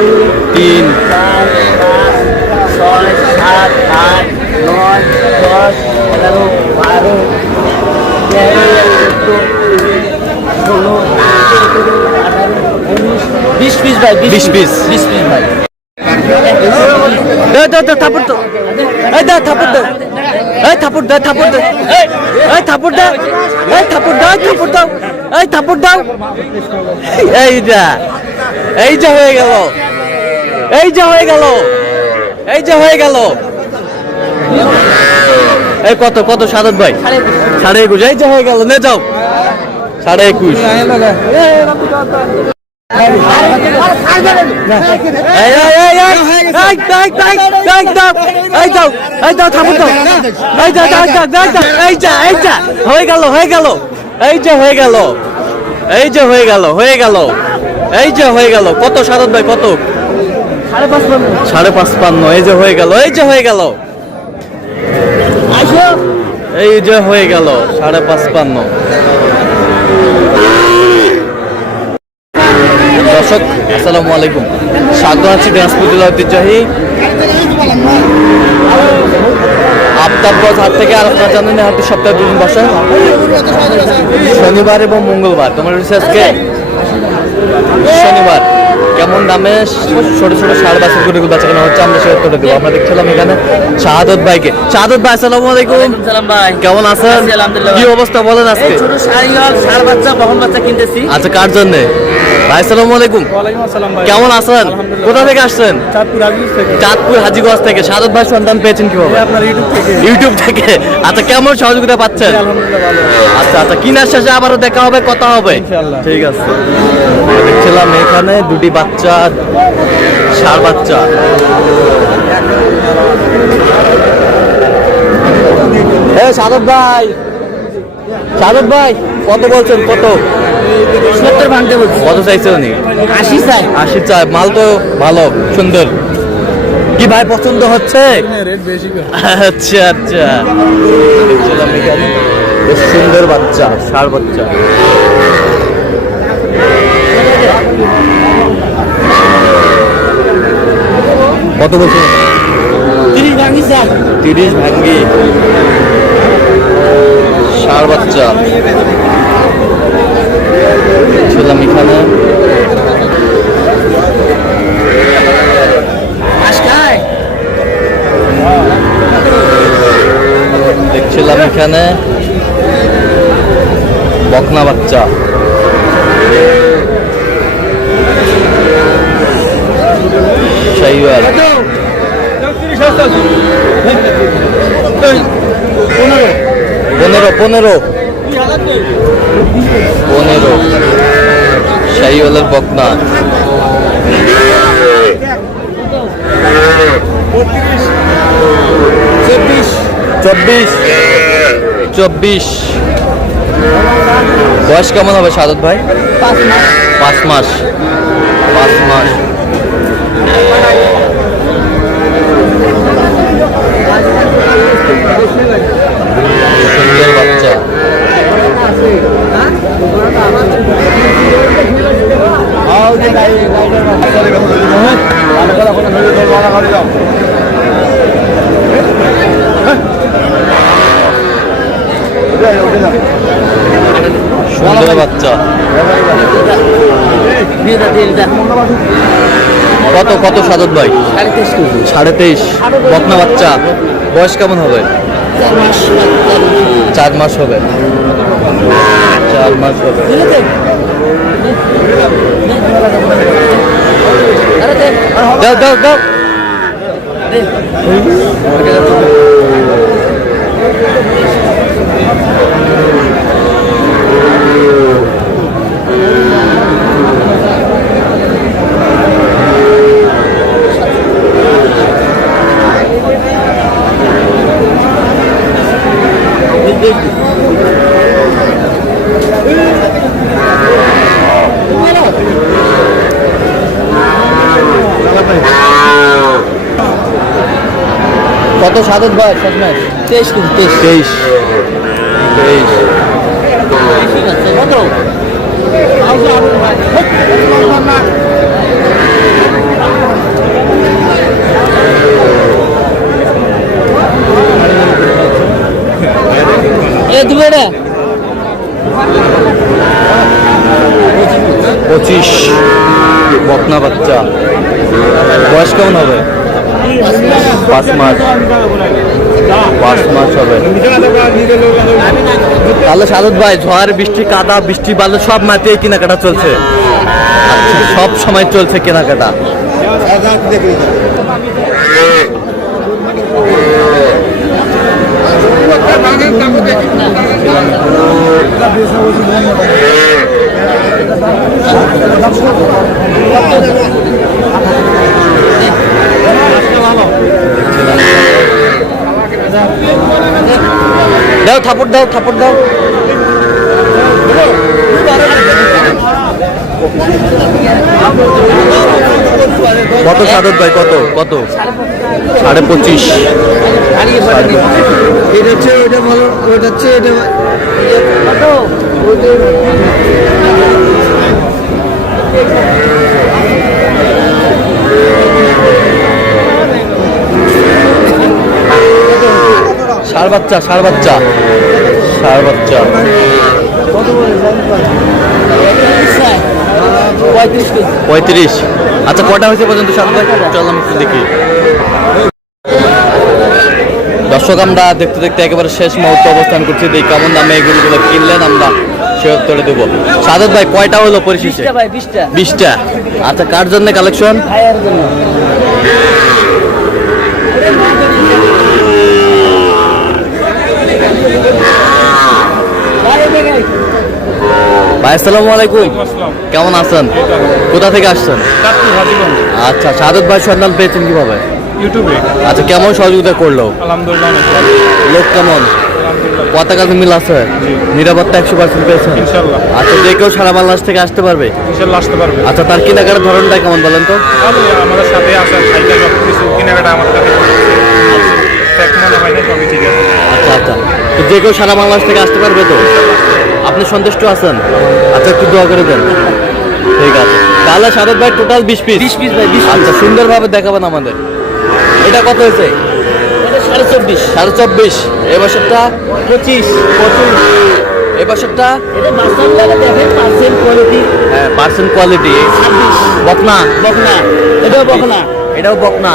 3 4 5 6 7 8 9 10 11 12 20 piece ভাই 20 piece 20 piece ভাই দাও থাপড় দাও এই দাও থাপড় দাও এই থাপড় দাও থাপড় দাও এই থাপড় দাও এই থাপড় দাও থাপড় দাও এই থাপড় দাও এই যা হয়ে গেল এই যা হয়ে গেল এই যা হয়ে গেল এই কত কত সাদত ভাই 21.5 এই যা হয়ে গেল নে যাও 21.5 হয়ে গেল হয়ে গেল এই যে হয়ে গেল এই যে হয়ে গেল হয়ে গেল এই যে হয়ে গেল কত সাদত ভাই কত 5.5 এই যে হয়ে গেল এই যে হয়ে গেল এই যে হয়ে গেল 5.5 দর্শক আসসালামু আলাইকুম স্বাগত আছি দিনাজপুর জেলা ঐতিহ্যবাহী আফতাবগঞ্জ হাট থেকে। আর আপনারা জানেন হাটটি সপ্তাহে 2 দিন বসে, শনিবার এবং মঙ্গলবার। তোমার আজকে শনিবার কেমন দামে ছোট ছোট ষাঁড় বাছুর গরু বাচ্চা কেনা হচ্ছে আমরা সেটা তুলে দেবো। আমরা দেখছিলাম এখানে শাহাদত ভাইকে। শাহাদত ভাই আসসালামু আলাইকুম। ভাই কেমন আছেন? কি অবস্থা বলেন আজকে? ছোট ষাঁড় বাচ্চা বহন বাচ্চা কিনতেছি। আচ্ছা কার জন্য ভাই? আসসালামু আলাইকুম। ওয়ালাইকুম আসসালাম ভাই। কেমন আছেন? কোথা থেকে আসছেন? চাঁদপুর হাজিগঞ্জ থেকে। চাঁদপুর হাজিগঞ্জ থেকে। শাহাদত ভাই সন্ধান পেয়েছেন কিভাবে? আপনার ইউটিউব থেকে। আচ্ছা কেমন সহযোগিতা পাচ্ছেন? আলহামদুলিল্লাহ ভালো। আচ্ছা আচ্ছা কিনার শেষে আবারও দেখা হবে, কথা হবে ইনশাআল্লাহ। ঠিক আছে। দেখছিলাম এখানে দুটি বাচ্চা ষাঁড় বাচ্চা। সাদত ভাই, সাদত ভাই কত বলছেন? কত? 70 ভাঙতে বলছি। কত চাইছে উনি? 80 চাই। 80 চাই। মাল তো ভালো সুন্দর। কি ভাই পছন্দ হচ্ছে? রেট বেশি করে। আচ্ছা আচ্ছা দেখছিলাম এখানে বেশ সুন্দর বাচ্চা ষাঁড় বাচ্চা। কত বলছেন? 30 ভাঙি চাই। 30 ভাঙ্গি ষাঁড় বাচ্চা দেখছিলাম এখানে। দেখছিলাম এখানে বকনা বাচ্চা। শাহিওয়াল 15 শাহিওয়ালের বকনা। 24 বয়স কেমন হবে সাদত ভাই? 5 মাস। সুন্দর বাচ্চা। সুন্দর বাচ্চা। কত কত সাদত ভাই? 23.5 বকনা বাচ্চা। বয়স কেমন হবে? 4 মাস হবে। 4 মাস হবে। দাও দাও দাও। কত সাদত ভাই? 23 কত? বকনা বাচ্চা, বয়স কেমন হবে? 5 মাস, 5 মাস হবে। তাহলে সাদত ভাই, ঝড় বৃষ্টি কাদা বৃষ্টি বালু সব মাটিয়ে কেনাকাটা চলছে। আচ্ছা, সব সময় চলছে কেনাকাটা। দাও থাপড় দাও, থাপড় দাও। কত সাদত ভাই, কত কত? 25.5। এটা হচ্ছে ওইটা ভালো, ওইটা হচ্ছে এটা ষাঁড় বাচ্চা, ষাঁড় বাচ্চা, ষাঁড় বাচ্চা। 35। আচ্ছা, কটা হয়েছে পর্যন্ত সাদত ভাই? চল আমি একটু দেখি। দর্শক, আমরা দেখতে দেখতে একেবারে শেষ মুহূর্তে অবস্থান করছি। দেখি কেমন দামে এই গরুগুলো কিনলেন, আমরা সে উত্তরে দেবো। সাদত ভাই, কয়টা হলো পরিশেষে? 20টা। আচ্ছা, কার জন্য কালেকশন? ভাই আসসালামু আলাইকুম, কেমন আছেন? কোথা থেকে আসছেন? আচ্ছা, সাদত ভাই সন্ধান পেয়েছেন কিভাবে? ইউটিউবে। আচ্ছা, কেমন সহযোগিতা করলো? আলহামদুলিল্লাহ অনেক ভালো। লোক কেমন? কথা কাজে মিল আছে? নিরাপত্তা 100% পেয়েছেন? ইনশাল্লাহ। আচ্ছা, যে কেউ সারা বাংলাদেশ থেকে আসতে পারবে? ইনশাল্লাহ আসতে পারবে। আচ্ছা, তার কেনাকাটার ধরনটা কেমন বলেন তো? তাহলে আমাদের সাথে আসা খাইটা সব কিছু কেনাকাটা আমার সাথে এক মনে হয় না, সবই ঠিক আছে। আচ্ছা আচ্ছা, তো যে কেউ সারা বাংলাদেশ থেকে আসতে পারবে তো? আপনি সন্তুষ্ট আছেন? আচ্ছা, একটু দোয়া করে দেন। ঠিক আছে, তাহলে সাদত ভাই টোটাল 20 পিস। 20 পিস ভাই, 20 পিস। আচ্ছা, সুন্দরভাবে দেখাবেন আমাদের। এটা কত হয়েছে? 24.5। 24.5। এই বছরটা 25। এই বছরটা এটা বাস্তব লাগে, দেখেন পার্সেন্ট কোয়ালিটি। হ্যাঁ, পার্সেন্ট কোয়ালিটি। 26। বকনা, বকনা, এটাও বকনা। এটাও বকনা।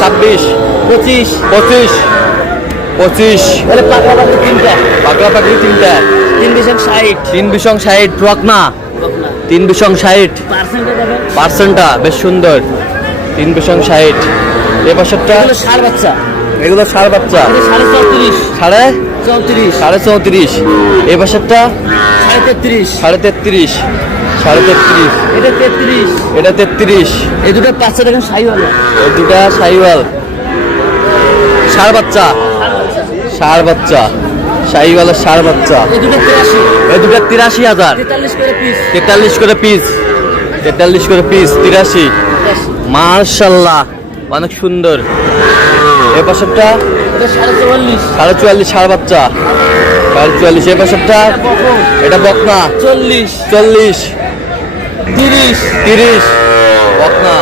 26। 26। 25। তাহলে পাকা পাকা তিনটা, পাগলা পাগলি 3টা। 3 বিশং 60। 3 বিশং 60 বকনা। বকনা 3 বিশং 60। পার্সেন্টটা দেখেন। পার্সেন্টটা বেশ সুন্দর। 3 বিশং 60। এই বছরটা এগুলো ষাঁড় বাচ্চা। এগুলো ষাঁড় বাচ্চা। এটা 34.5। সাড়ে 34। 34.5। এই বছরটা 33.5। 33.5। 33.5। এটা 33। এটা 33। এই দুটো বাচ্চা দেখেন শাহিওয়াল। এই দুটা সাইওয়াল। ষাঁড় বাচ্চা, ষাঁড় বাচ্চা, সাইওয়ালের ষাঁড় বাচ্চা। এই দুটো 83। এই দুটা 83,000। 43 করে পিস। 43 করে পিস। 43 করে পিস, 83। মাশাআল্লাহ, অনেক সুন্দর। এই পাশেরটা এটা 44.5। 44.5 ষাঁড় বাচ্চা। 44। এই পাশেরটা এটা বকনা। 40। 40। 30। 30। বকনা,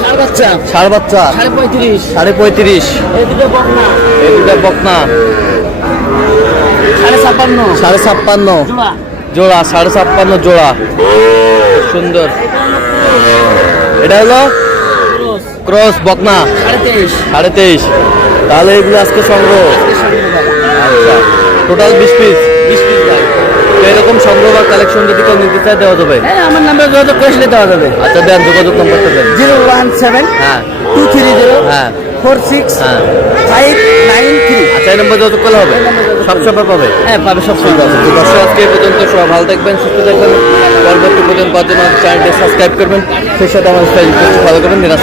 ষাঁড় বাচ্চা। ষাঁড় বাচ্চা। 35.5। 35.5। এই দুটো বকনা। এই দুটা বকনা। 56.5। 56.5 জোড়া। জোড়া। 56.5 জোড়া। সুন্দর। এটা হলো ক্রস। ক্রস বকনা। 23.5। 23.5। তাহলে এগুলো আজকে সংগ্রহ। আচ্ছা, টোটাল 20 পিস। 20 পিস ভাই। তো এরকম সংগ্রহ বা কালেকশন যদি কেউ নিতে চায় দেওয়া যাবে? হ্যাঁ, আমার নাম্বার যোগাযোগ করে দেওয়া যাবে। আচ্ছা, দেন, যোগাযোগ নম্বরটা দেন। 017 হ্যাঁ 230 হ্যাঁ 46 হ্যাঁ। 593। আচ্ছা, এই নম্বর যোগাযোগ করলে হবে? সব সময় পাবে? হ্যাঁ, পাবে সব ঠিক আছে। তো দর্শক, আজকে এই পর্যন্ত। সবাই ভালো থাকবেন, সুস্থ থাকবেন। পরবর্তী পর্যন্ত পাওয়ার জন্য চ্যানেলটি সাবস্ক্রাইব করবেন। সেই সাথে আমার ফেসবুক ফলো করবেন। নিরাশ